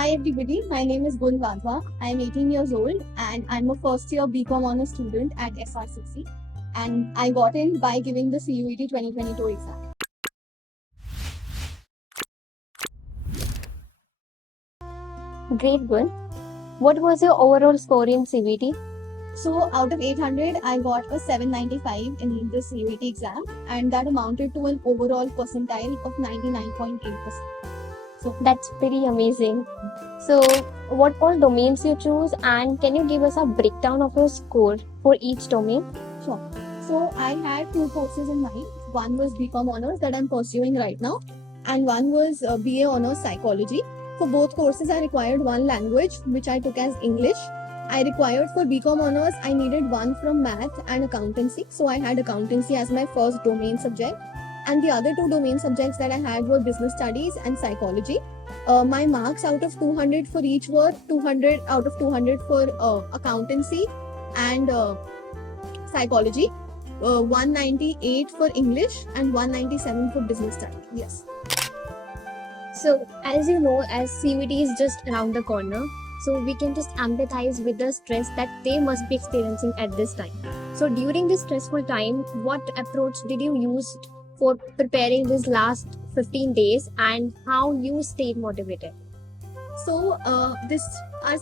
Hi everybody, my name is Gunn. I am 18 years old and I'm a first year BCom honors student at SRCC, and I got in by giving the CUET 2022 exam. Great, Gun. What was your overall score in CVT? So out of 800, I got a 795 in the CUET exam, and that amounted to an overall percentile of 99.8%. So that's pretty amazing. So, what all domains you choose, and can you give us a breakdown of your score for each domain? Sure. So I had two courses in mind. One was BCom honors that I'm pursuing right now, and one was BA honors psychology. For both courses, I required one language, which I took as English. I required for BCom honors, I needed one from math and accountancy. So I had accountancy as my first domain subject. And the other two domain subjects that I had were business studies and psychology. My marks out of 200 for each were 200 out of 200 for accountancy and psychology, 198 for English, and 197 for business studies. Yes. So, as you know, as CVT is just around the corner, so we can just empathize with the stress that they must be experiencing at this time. So, during this stressful time, what approach did you use for preparing this last 15 days, and how you stayed motivated? So, our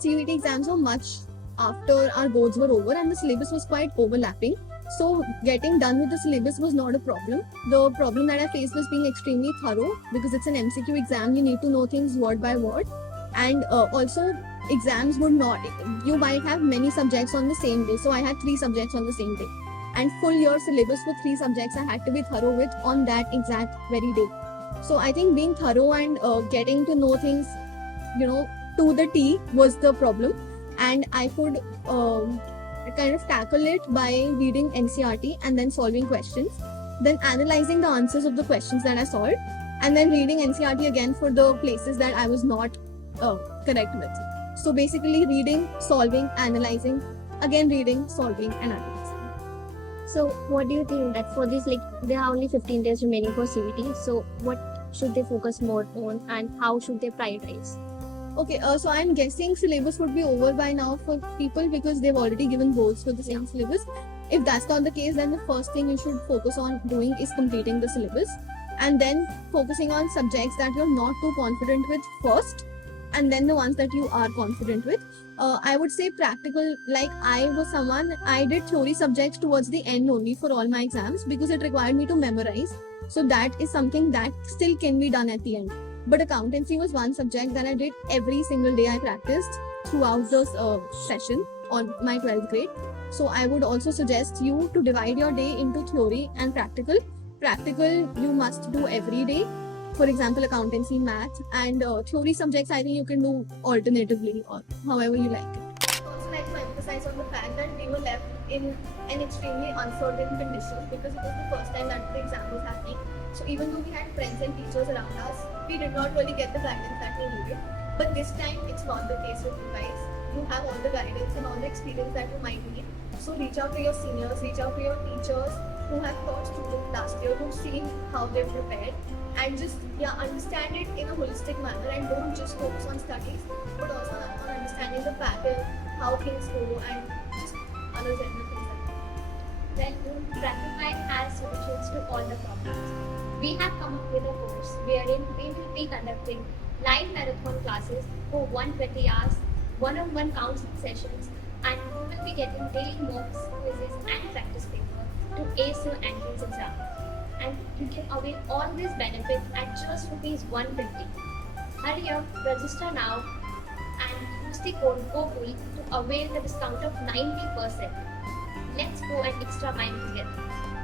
CUET exams were much after our boards were over, and the syllabus was quite overlapping. So getting done with the syllabus was not a problem. The problem that I faced was being extremely thorough, because it's an MCQ exam. You need to know things word by word, and also exams would not. You might have many subjects on the same day. So I had 3 subjects on the same day, and full year syllabus for 3 subjects I had to be thorough with on that exact very day. So I think being thorough and getting to know things, to the T was the problem, and I could kind of tackle it by reading NCRT and then solving questions, then analyzing the answers of the questions that I solved, and then reading NCRT again for the places that I was not correct with. So basically reading, solving, analyzing, again reading, solving, and analyzing. So, what do you think that for this, there are only 15 days remaining for CVT, so what should they focus more on, and how should they prioritize? Okay, so I'm guessing syllabus would be over by now for people, because they've already given boards for the same syllabus. If that's not the case, then the first thing you should focus on doing is completing the syllabus, and then focusing on subjects that you're not too confident with first, and then the ones that you are confident with. I would say practical, like I did theory subjects towards the end only for all my exams, because it required me to memorize. So that is something that still can be done at the end. But accountancy was one subject that I did every single day. I practiced throughout the session on my 12th grade. So I would also suggest you to divide your day into theory and practical. Practical you must do every day. For example, accountancy, math, and theory subjects I think you can do alternatively or however you like it. I also like to emphasize on the fact that we were left in an extremely uncertain condition, because it was the first time that the exam was happening. So even though we had friends and teachers around us, we did not really get the guidance that we needed. But this time, it's not the case with you guys. You have all the guidance and all the experience that you might need. So reach out to your seniors, reach out to your teachers who have taught students last year, who've seen how they've prepared, and just understand it in a holistic manner, and don't just focus on studies, but also on understanding the pattern, how things go, and just other general things like that. Well, Prepify has solutions to all the problems. We have come up with a course wherein we will be conducting live marathon classes for 120 hours, one-on-one counseling sessions, and you will be getting daily mocks, quizzes, and practice paper to ace your entrance exam. And you can avail all these benefits at just ₹150. Hurry up, register now, and use the code GOPUL to avail the discount of 90%. Let's go an extra mile together.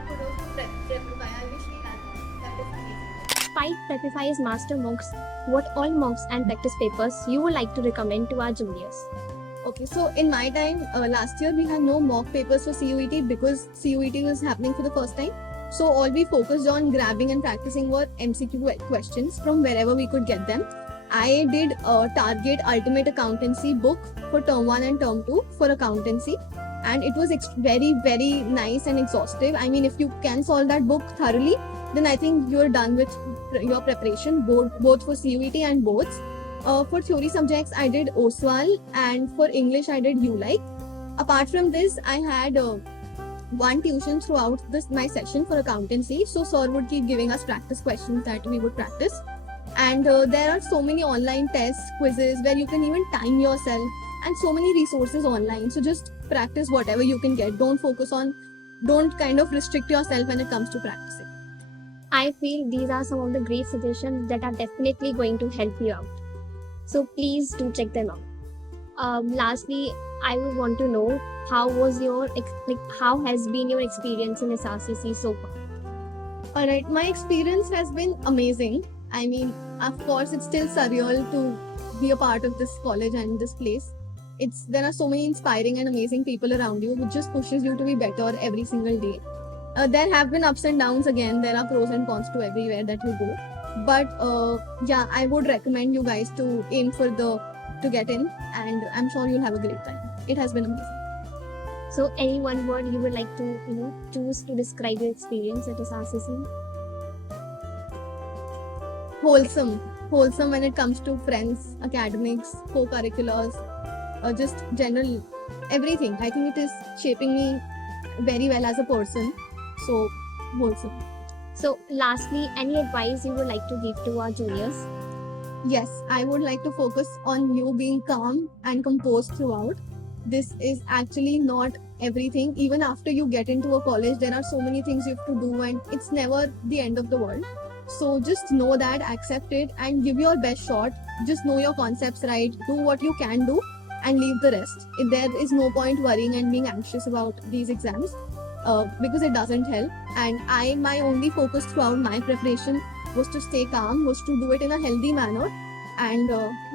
Kudos to Prepify. I wish we had that. Is amazing. 5 Prepify's master mocks. What all mocks and practice papers you would like to recommend to our juniors? Okay, so in my time, last year we had no mock papers for CUET, because CUET was happening for the first time. So all we focused on grabbing and practicing were MCQ questions from wherever we could get them. I did a Target Ultimate Accountancy book for Term 1 and Term 2 for accountancy, and it was very, very nice and exhaustive. I mean, if you can solve that book thoroughly, then I think you're done with your preparation, both for CUET and boards. For theory subjects, I did OSWAL, and for English, I did ULIKE. Apart from this, I had one tuition throughout my session for accountancy. So sir would keep giving us practice questions that we would practice. And there are so many online tests, quizzes where you can even time yourself, and so many resources online. So just practice whatever you can get. Don't kind of restrict yourself when it comes to practicing. I feel these are some of the great suggestions that are definitely going to help you out. So please do check them out. Lastly, I would want to know how has been your experience in SRCC so far? Alright, my experience has been amazing. I mean, of course, it's still surreal to be a part of this college and this place. There are so many inspiring and amazing people around you, which just pushes you to be better every single day. There have been ups and downs again. There are pros and cons to everywhere that you go. But yeah, I would recommend you guys to aim to get in, and I'm sure you'll have a great time. It has been amazing. So any one word you would like to choose to describe your experience at SRCC? Wholesome when it comes to friends, academics, co-curriculars, just general everything. I think it is shaping me very well as a person. So wholesome. So lastly, any advice you would like to give to our juniors? Yes, I would like to focus on you being calm and composed throughout. This is actually not everything. Even after you get into a college, there are so many things you have to do, and it's never the end of the world. So just know that, accept it, and give your best shot. Just know your concepts right, do what you can do, and leave the rest. There is no point worrying and being anxious about these exams because it doesn't help. And my only focus throughout my preparation was to stay calm, was to do it in a healthy manner. And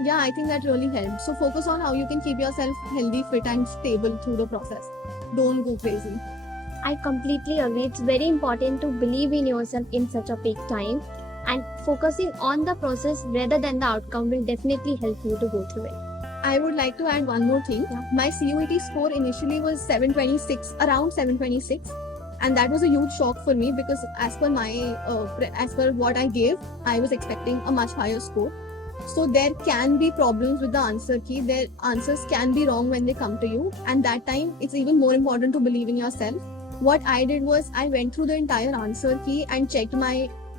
yeah, I think that really helped. So focus on how you can keep yourself healthy, fit, and stable through the process. Don't go crazy. I completely agree. It's very important to believe in yourself in such a peak time, and focusing on the process rather than the outcome will definitely help you to go through it. I would like to add one more thing. Yeah. My CUET score initially was 726, around 726. And that was a huge shock for me because as per what I gave, I was expecting a much higher score. So there can be problems with the answer key. Their answers can be wrong when they come to you. And that time, it's even more important to believe in yourself. What I did was I went through the entire answer key and checked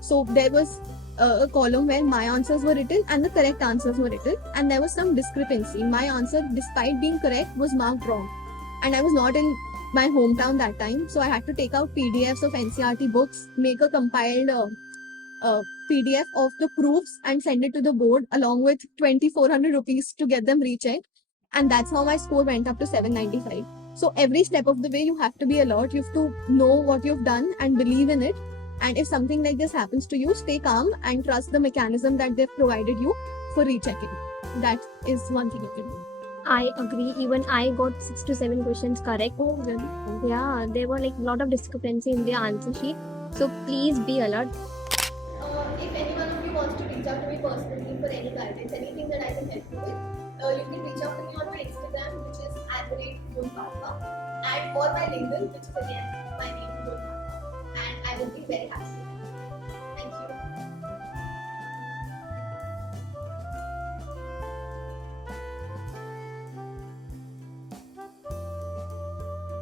so there was a column where my answers were written and the correct answers were written. And there was some discrepancy. My answer, despite being correct, was marked wrong. And I was not in my hometown that time. So I had to take out PDFs of NCERT books, make a compiled PDF of the proofs and send it to the board along with 2,400 rupees to get them rechecked. And that's how my score went up to 795. So every step of the way, you have to be alert. You have to know what you've done and believe in it. And if something like this happens to you, stay calm and trust the mechanism that they've provided you for rechecking. That is one thing you can do. I agree. Even I got 6 to 7 questions correct. Oh, really? Yeah, there were like a lot of discrepancy in the answer sheet. So please be alert. If any one of you wants to reach out to me personally for any guidance, anything that I can help you with, you can reach out to me on my Instagram, which is @Gunn, and or my LinkedIn, which is again my name, Gunn, and I will be very happy.